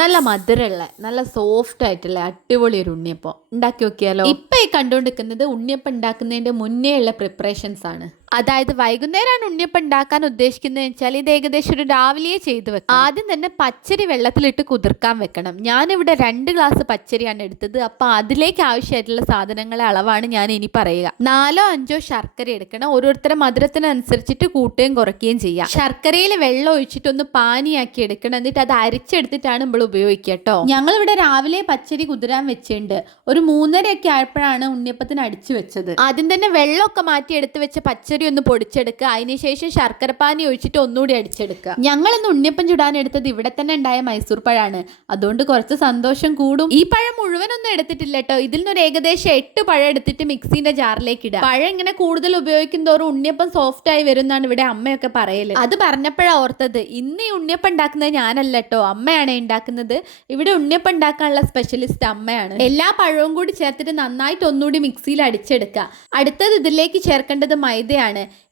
നല്ല മധുരമുള്ള നല്ല സോഫ്റ്റ് ആയിട്ടുള്ള അടിപൊളി ഒരു ഉണ്ണിയപ്പം. ഉണ്ടാക്കി നോക്കിയാലോ? ഇപ്പൊ ഈ കണ്ടുകൊണ്ടിരിക്കുന്നത് ഉണ്ണിയപ്പം ഉണ്ടാക്കുന്നതിന്റെ മുന്നേ ഉള്ള പ്രിപ്പറേഷൻസ് ആണ്. അതായത് വൈകുന്നേരമാണ് ഉണ്ണിയപ്പം ഉണ്ടാക്കാൻ ഉദ്ദേശിക്കുന്നത് വെച്ചാൽ ഇത് ഏകദേശം ഒരു രാവിലെ ചെയ്ത് വെക്കാം ആദ്യം തന്നെ പച്ചരി വെള്ളത്തിലിട്ട് കുതിർക്കാൻ വെക്കണം. ഞാനിവിടെ രണ്ട് ഗ്ലാസ് പച്ചരിയാണ് എടുത്തത്. അപ്പൊ അതിലേക്ക് ആവശ്യമായിട്ടുള്ള സാധനങ്ങളെ അളവാണ് ഞാൻ ഇനി പറയുക. നാലോ അഞ്ചോ ശർക്കര എടുക്കണം. ഓരോരുത്തരുടെ മധുരത്തിനനുസരിച്ചിട്ട് കൂട്ടുകയും കുറയ്ക്കുകയും ചെയ്യാം. ശർക്കരയിൽ വെള്ളം ഒഴിച്ചിട്ടൊന്ന് പാനിയാക്കി എടുക്കണം. എന്നിട്ട് അത് അരിച്ചെടുത്തിട്ടാണ് നമ്മൾ ഉപയോഗിക്കുക കേട്ടോ. ഞങ്ങൾ ഇവിടെ രാവിലെ പച്ചരി കുതിരാൻ വെച്ചിട്ടുണ്ട്. ഒരു മൂന്നരയൊക്കെ ആയപ്പോഴാണ് ഉണ്ണിയപ്പത്തിന് അടിച്ചു വെച്ചത്. ആദ്യം തന്നെ വെള്ളമൊക്കെ മാറ്റി എടുത്ത് വെച്ച പച്ചരി ഒന്ന് പൊടിച്ചെടുക്കുക. അതിനുശേഷം ശർക്കര പാനി ഒഴിച്ചിട്ട് ഒന്നുകൂടി അടിച്ചെടുക്കുക. ഞങ്ങൾ ഇന്ന് ഉണ്ണിയപ്പം ചുടാൻ എടുത്തത് ഇവിടെ തന്നെ ഉണ്ടായ മൈസൂർ പഴമാണ് അതുകൊണ്ട് കുറച്ച് സന്തോഷം കൂടും. ഈ പഴം മുഴുവനൊന്നും എടുത്തിട്ടില്ല കേട്ടോ. ഇതിൽ നിന്നൊരു ഏകദേശം എട്ട് പഴം എടുത്തിട്ട് മിക്സിന്റെ ജാറിലേക്ക് ഇടുക. പഴം ഇങ്ങനെ കൂടുതൽ ഉപയോഗിക്കും തോറും ഉണ്ണിയപ്പം സോഫ്റ്റ് ആയി വരും എന്നാണ് ഇവിടെ അമ്മയൊക്കെ പറയൽ. അത് പറഞ്ഞപ്പോഴാണ് ഓർത്തത്. ഇന്ന് ഈ ഉണ്ണിയപ്പം ഉണ്ടാക്കുന്നത് ഞാനല്ല കേട്ടോ. അമ്മയാണ് ഉണ്ടാക്കുന്നത്. ഇവിടെ ഉണ്ണിയപ്പം ഉണ്ടാക്കാനുള്ള സ്പെഷ്യലിസ്റ്റ് അമ്മയാണ്. എല്ലാ പഴവും കൂടി ചേർത്തിട്ട് നന്നായിട്ട് ഒന്നുകൂടി മിക്സിയിൽ അടിച്ചെടുക്കുക. അടുത്തത് ഇതിലേക്ക് ചേർക്കേണ്ടത് മൈദയാണ്.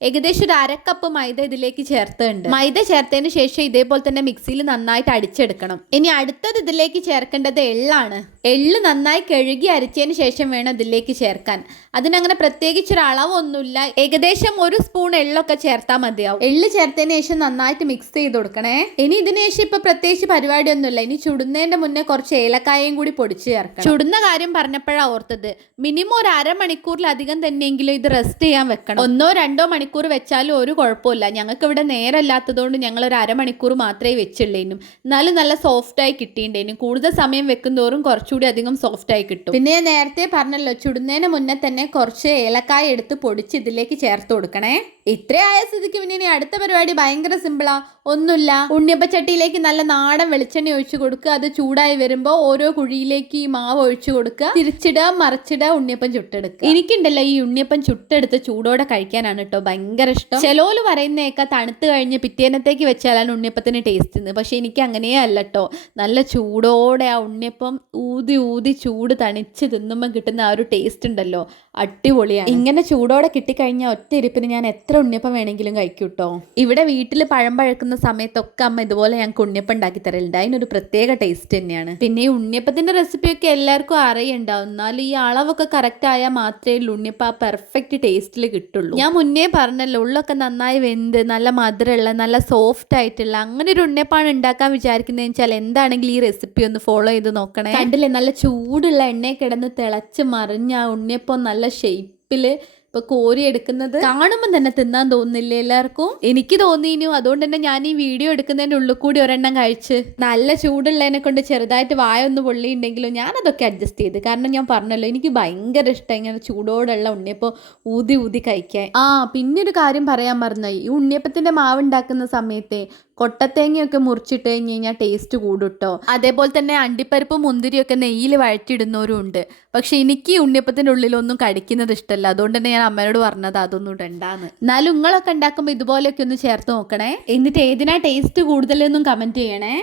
ഏകദേശം ഒരു അരക്കപ്പ് മൈദ ഇതിലേക്ക് ചേർത്തുണ്ട് മൈദ ചേർത്തതിന് ശേഷം ഇതേപോലെ തന്നെ മിക്സിയിൽ നന്നായിട്ട് അടിച്ചെടുക്കണം. ഇനി അടുത്തത് ഇതിലേക്ക് ചേർക്കേണ്ടത് എള്ളാണ്. എള്ള് നന്നായി കഴുകി അരച്ചതിന് ശേഷം വേണം ഇതിലേക്ക് ചേർക്കാൻ. അതിനങ്ങനെ പ്രത്യേകിച്ച് ഒരു അളവൊന്നുമില്ല ഏകദേശം ഒരു സ്പൂൺ എള്ളൊക്കെ ചേർത്താൽ മതിയാവും. എള്ള് ചേർത്തതിന് ശേഷം നന്നായിട്ട് മിക്സ് ചെയ്ത് കൊടുക്കണേ. ഇനി ഇതിന് ശേഷം ഇപ്പൊ പ്രത്യേകിച്ച് പരിപാടിയൊന്നുമില്ല. ഇനി ചുടുന്നതിന്റെ മുന്നേ കുറച്ച് ഏലക്കായയും കൂടി പൊടിച്ച് ചേർക്കാം ചുടുന്ന കാര്യം പറഞ്ഞപ്പോഴാണ് ഓർത്തത്. മിനിമം ഒരു അരമണിക്കൂറിലധികം തന്നെയെങ്കിലും ഇത് റെസ്റ്റ് ചെയ്യാൻ വെക്കണം. ഒന്നോ രണ്ടോ മണിക്കൂർ വെച്ചാലും ഒരു കുഴപ്പമില്ല. ഞങ്ങൾക്ക് ഇവിടെ നേരമല്ലാത്തതുകൊണ്ട് ഞങ്ങൾ ഒരു അരമണിക്കൂർ മാത്രമേ വെച്ചുള്ളേനും. എന്നാലും നല്ല സോഫ്റ്റായി കിട്ടിയിട്ടുണ്ടേനും കൂടുതൽ സമയം വെക്കുന്നതോറും കുറച്ചുകൂടി അധികം സോഫ്റ്റ് ആയി കിട്ടും. പിന്നെ നേരത്തെ പറഞ്ഞല്ലോ ചുടുന്നതിന് മുന്നേ തന്നെ കുറച്ച് ഏലക്കായ എടുത്ത് പൊടിച്ച് ഇതിലേക്ക് ചേർത്ത് കൊടുക്കണേ. ഇത്രയായ സ്ഥിതിക്ക് പിന്നെ ഇനി അടുത്ത പരിപാടി ഭയങ്കര സിമ്പിളാ ഒന്നുമില്ല. ഉണ്ണിയപ്പച്ചട്ടിയിലേക്ക് നല്ല നാടൻ വെളിച്ചെണ്ണ ഒഴിച്ചു കൊടുക്കുക. അത് ചൂടായി വരുമ്പോൾ ഓരോ കുഴിയിലേക്ക് ഈ മാവ് ഒഴിച്ചു കൊടുക്കുക. തിരിച്ചിടുക മറിച്ചിടുക ഉണ്ണിയപ്പം ചുട്ടെടുക്കുക. എനിക്കുണ്ടല്ലോ ഈ ഉണ്ണിയപ്പം ചുട്ടെടുത്ത് ചൂടോടെ കഴിക്കാനാണ് കേട്ടോ ഭയങ്കര ഇഷ്ടം. ചെലോൽ പറയുന്നതൊക്കെ തണുത്ത് കഴിഞ്ഞ് പിറ്റേനത്തേക്ക് വെച്ചാലാണ് ഉണ്ണിയപ്പത്തിന് ടേസ്റ്റ് പക്ഷെ എനിക്ക് അങ്ങനെയല്ല കേട്ടോ. നല്ല ചൂടോടെ ആ ഉണ്ണിയപ്പം ഊതി ഊതി ചൂട് തണിച്ച് തിന്നുമ്പോൾ കിട്ടുന്ന ആ ഒരു ടേസ്റ്റ് ഉണ്ടല്ലോ. അടിപൊളിയാണ്. ഇങ്ങനെ ചൂടോടെ കിട്ടിക്കഴിഞ്ഞാൽ ഒറ്റ ഇരിപ്പിന് ഞാൻ എത്ര ഉണ്ണിയപ്പം വേണമെങ്കിലും കഴിക്കും കേട്ടോ ഇവിടെ വീട്ടിൽ പഴം പഴക്കുന്ന സമയത്തൊക്കെ അമ്മ ഇതുപോലെ ഞങ്ങൾക്ക് ഉണ്ണിയപ്പം ഉണ്ടാക്കി തരലുണ്ട്. അതിനൊരു പ്രത്യേക ടേസ്റ്റ് തന്നെയാണ്. പിന്നെ ഈ ഉണ്ണിയപ്പത്തിന്റെ റെസിപ്പിയൊക്കെ എല്ലാവർക്കും അറിയണ്ടാവും. എന്നാലും ഈ അളവൊക്കെ കറക്റ്റ് ആയാൽ മാത്രമേ ഉള്ളൂ. ഉണ്ണിയപ്പം ആ പെർഫെക്റ്റ് ടേസ്റ്റിൽ കിട്ടുള്ളൂ. ഞാൻ മുന്നേ പറഞ്ഞല്ലോ ഉള്ളൊക്കെ നന്നായി വെന്ത് നല്ല മധുരമുള്ള നല്ല സോഫ്റ്റ് ആയിട്ടുള്ള അങ്ങനെ ഒരു ഉണ്ണിയപ്പാണ് ഉണ്ടാക്കാൻ വിചാരിക്കുന്നതെന്ന് വെച്ചാൽ എന്താണെങ്കിലും ഈ റെസിപ്പി ഒന്ന് ഫോളോ ചെയ്ത് നോക്കണേ. കണ്ടില്ലേ നല്ല ചൂടുള്ള എണ്ണയിൽ കിടന്ന് തിളച്ച് മറിഞ്ഞ ആ ഉണ്ണിയപ്പം നല്ല ഷേപ്പിൽ ഇപ്പൊ കോരി എടുക്കുന്നത് കാണുമ്പോൾ തന്നെ തിന്നാൻ തോന്നുന്നില്ല എല്ലാവർക്കും? എനിക്ക് തോന്നിനു അതുകൊണ്ട് തന്നെ ഞാൻ ഈ വീഡിയോ എടുക്കുന്നതിന്റെ ഉള്ളിൽ കൂടി ഒരെണ്ണം കഴിച്ച് നല്ല ചൂടുള്ളതിനെ കൊണ്ട് ചെറുതായിട്ട് വായ ഒന്ന് പൊള്ളിയുണ്ടെങ്കിലും ഞാൻ അതൊക്കെ അഡ്ജസ്റ്റ് ചെയ്ത്. കാരണം ഞാൻ പറഞ്ഞല്ലോ എനിക്ക് ഭയങ്കര ഇഷ്ടം ഇങ്ങനെ ചൂടോടുള്ള ഉണ്ണിയപ്പം ഊതി ഊതി കഴിക്കാൻ. ആ പിന്നെ ഒരു കാര്യം പറയാൻ മറന്നായി ഈ ഉണ്ണിയപ്പത്തിന്റെ മാവ് ഉണ്ടാക്കുന്ന സമയത്തെ കൊട്ടത്തേങ്ങയൊക്കെ മുറിച്ചിട്ട് കഴിഞ്ഞ് കഴിഞ്ഞാൽ ടേസ്റ്റ് കൂടുട്ടോ അതേപോലെ തന്നെ അണ്ടിപ്പരിപ്പ് മുന്തിരിയൊക്കെ നെയ്യിൽ വഴറ്റിടുന്നവരും ഉണ്ട്. പക്ഷെ എനിക്ക് ഉണ്ണിയപ്പത്തിന്റെ ഉള്ളിലൊന്നും കടിക്കുന്നത് ഇഷ്ടമല്ല. അതുകൊണ്ട് തന്നെ ഞാൻ അമ്മയോട് പറഞ്ഞത് അതൊന്നും ഇടണ്ടാന്ന്. എന്നാലും നിങ്ങളൊക്കെ ഉണ്ടാക്കുമ്പോൾ ഇതുപോലെയൊക്കെ ഒന്ന് ചേർത്ത് നോക്കണേ. എന്നിട്ട് ഏതിനാ ടേസ്റ്റ് കൂടുതലെന്നും കമന്റ് ചെയ്യണേ.